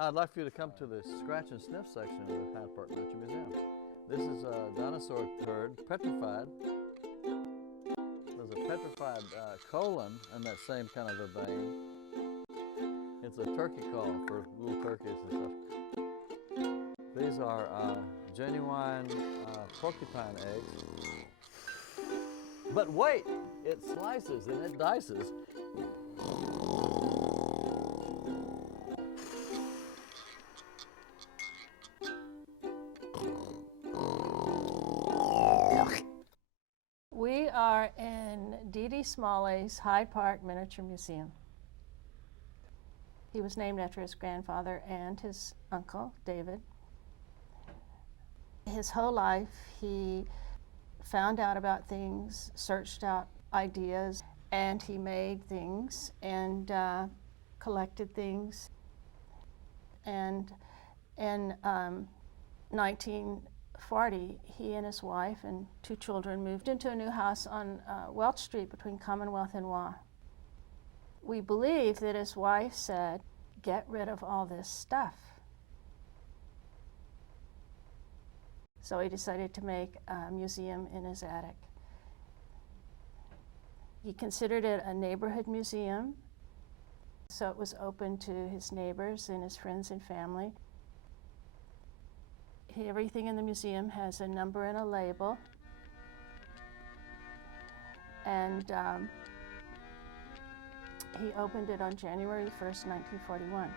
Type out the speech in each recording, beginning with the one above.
I'd like for you to come to the scratch and sniff section of the Hyde Park Nature Museum. This is a dinosaur herd, petrified. There's a petrified colon in that same kind of a vein. It's a turkey call for little turkeys and stuff. These are genuine porcupine eggs. But wait, it slices and it dices. We are in D.D. Smalley's Hyde Park Miniature Museum. He was named after his grandfather and his uncle, David. His whole life, he found out about things, searched out ideas, and he made things and collected things. And in 1940, he and his wife and 2 children moved into a new house on Welch Street between Commonwealth and Waugh. We believe that his wife said, "Get rid of all this stuff." So he decided to make a museum in his attic. He considered it a neighborhood museum, so it was open to his neighbors and his friends and family. Everything in the museum has a number and a label. And he opened it on January 1st, 1941.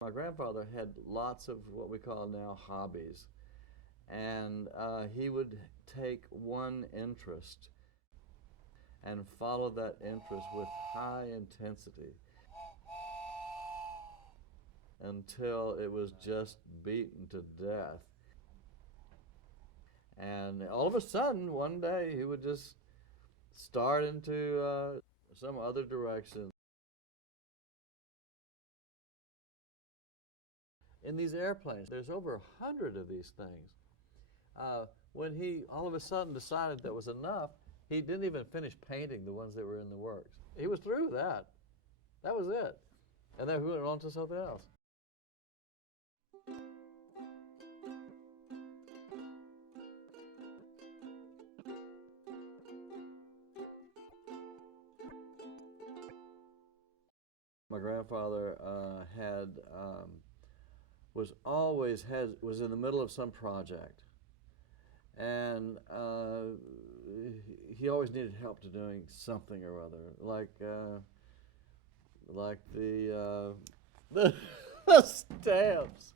My grandfather had lots of what we call now hobbies, and he would take one interest and follow that interest with high intensity until it was just beaten to death. And all of a sudden, one day, he would just start into some other direction. In these airplanes, there's over 100 of these things. When he all of a sudden decided that was enough, he didn't even finish painting the ones that were in the works. He was through that. That was it. And then he went on to something else. My grandfather was in the middle of some project, and he always needed help to doing something or other, like the the stamps.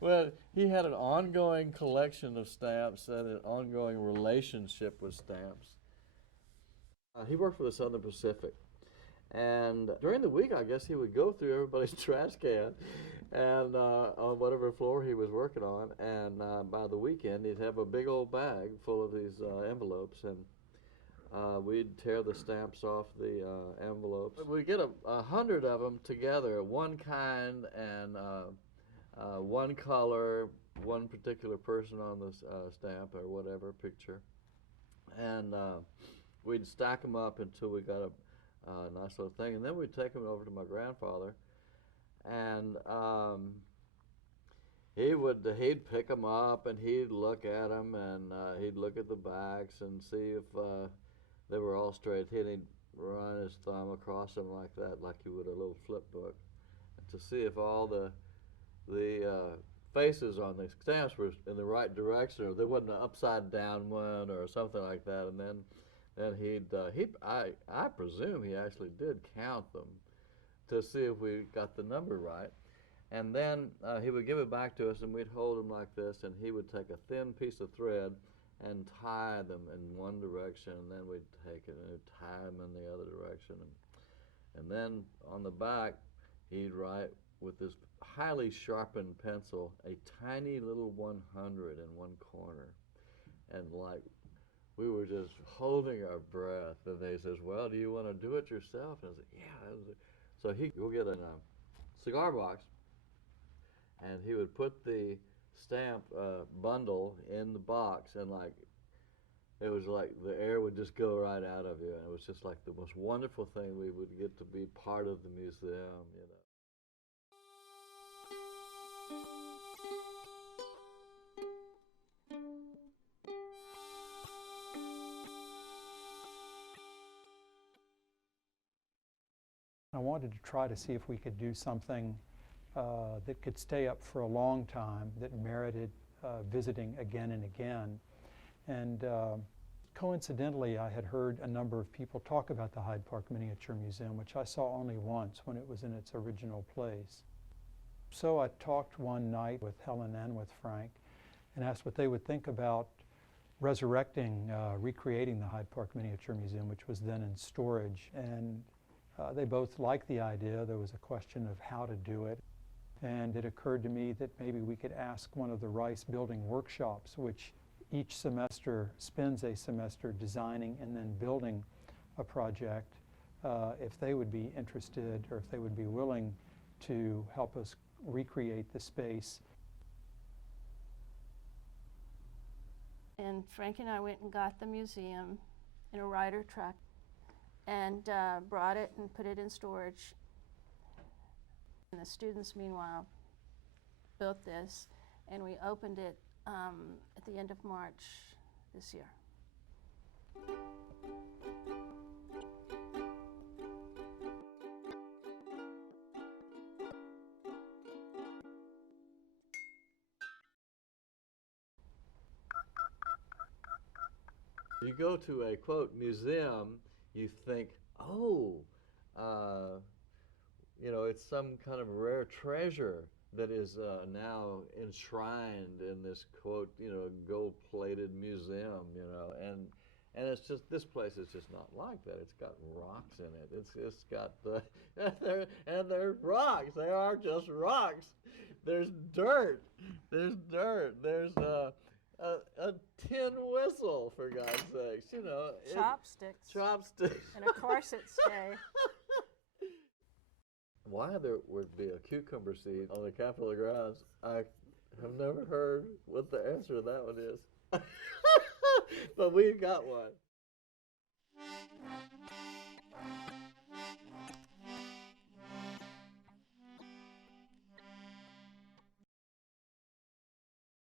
Well, he had an ongoing collection of stamps and an ongoing relationship with stamps. He worked for the Southern Pacific. And during the week, I guess he would go through everybody's trash can and on whatever floor he was working on. And by the weekend, he'd have a big old bag full of these envelopes. And we'd tear the stamps off the envelopes. We'd get 100 of them together, one kind and one color, one particular person on the stamp or whatever picture. And we'd stack them up until we got a nice little thing, and then we'd take them over to my grandfather, and he'd pick them up and he'd look at them and he'd look at the backs and see if they were all straight. He'd run his thumb across them like that, like you would a little flip book, to see if all the faces on the stamps were in the right direction, or there wasn't an upside down one or something like that. And then I presume he actually did count them to see if we got the number right. And then he would give it back to us, and we'd hold them like this, and he would take a thin piece of thread and tie them in one direction, and then we'd take it and tie them in the other direction. And then on the back, he'd write with this highly sharpened pencil a tiny little 100 in one corner. And like we were just holding our breath, and they says, well, do you want to do it yourself? And I said, yeah. So he'd go get a cigar box, and he would put the stamp bundle in the box, and like it was like the air would just go right out of you, and it was just like the most wonderful thing. We would get to be part of the museum, you know. I wanted to try to see if we could do something that could stay up for a long time, that merited visiting again and again. And coincidentally, I had heard a number of people talk about the Hyde Park Miniature Museum, which I saw only once when it was in its original place. So I talked one night with Helen and with Frank and asked what they would think about resurrecting, recreating the Hyde Park Miniature Museum, which was then in storage. And they both liked the idea. There was a question of how to do it. And it occurred to me that maybe we could ask one of the Rice building workshops, which each semester spends a semester designing and then building a project, if they would be interested or if they would be willing to help us recreate the space. And Frank and I went and got the museum in a Ryder truck and brought it and put it in storage. And the students, meanwhile, built this, and we opened it at the end of March this year. You go to a, quote, museum, you think, oh, you know, it's some kind of rare treasure that is now enshrined in this, quote, you know, gold-plated museum, you know, and it's just, this place is just not like that. It's got rocks in it. It's got and they're rocks. They are just rocks. There's dirt. There's dirt. There's a tin whistle, for God's sakes, you know. Chopsticks. Chopsticks. And a corset stay. Why there would be a cucumber seed on the Capitol grounds, I have never heard what the answer to that one is. But we've got one.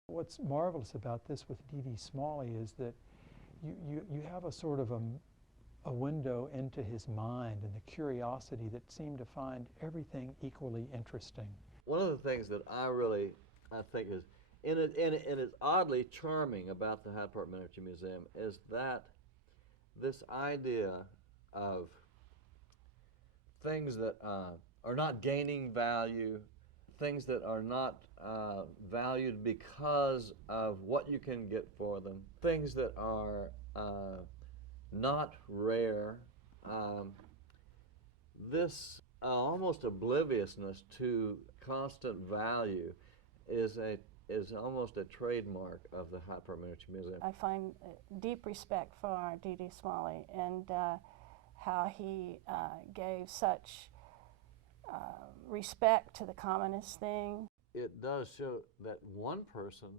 What's marvelous about this with D.D. Smalley is that you have a sort of a window into his mind and the curiosity that seemed to find everything equally interesting. One of the things that I think is, and it's oddly charming about the Hyde Park Miniature Museum is that this idea of things that are not gaining value, things that are not valued because of what you can get for them, things that are not rare. This almost obliviousness to constant value is almost a trademark of the Hyde Park Miniature Museum. I find deep respect for D.D. Smalley and how he gave such respect to the commonest thing. It does show that one person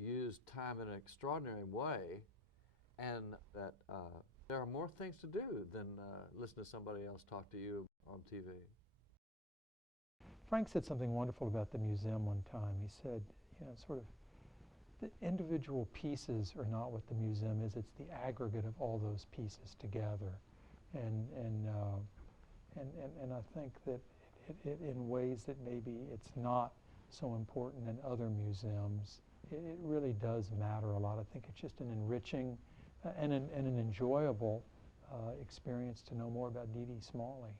used time in an extraordinary way, and that there are more things to do than listen to somebody else talk to you on TV. Frank said something wonderful about the museum one time. He said, you know, sort of, the individual pieces are not what the museum is. It's the aggregate of all those pieces together, and I think that it in ways that maybe it's not so important in other museums, it really does matter a lot. I think it's just an enriching and an enjoyable experience to know more about D.D. Smalley.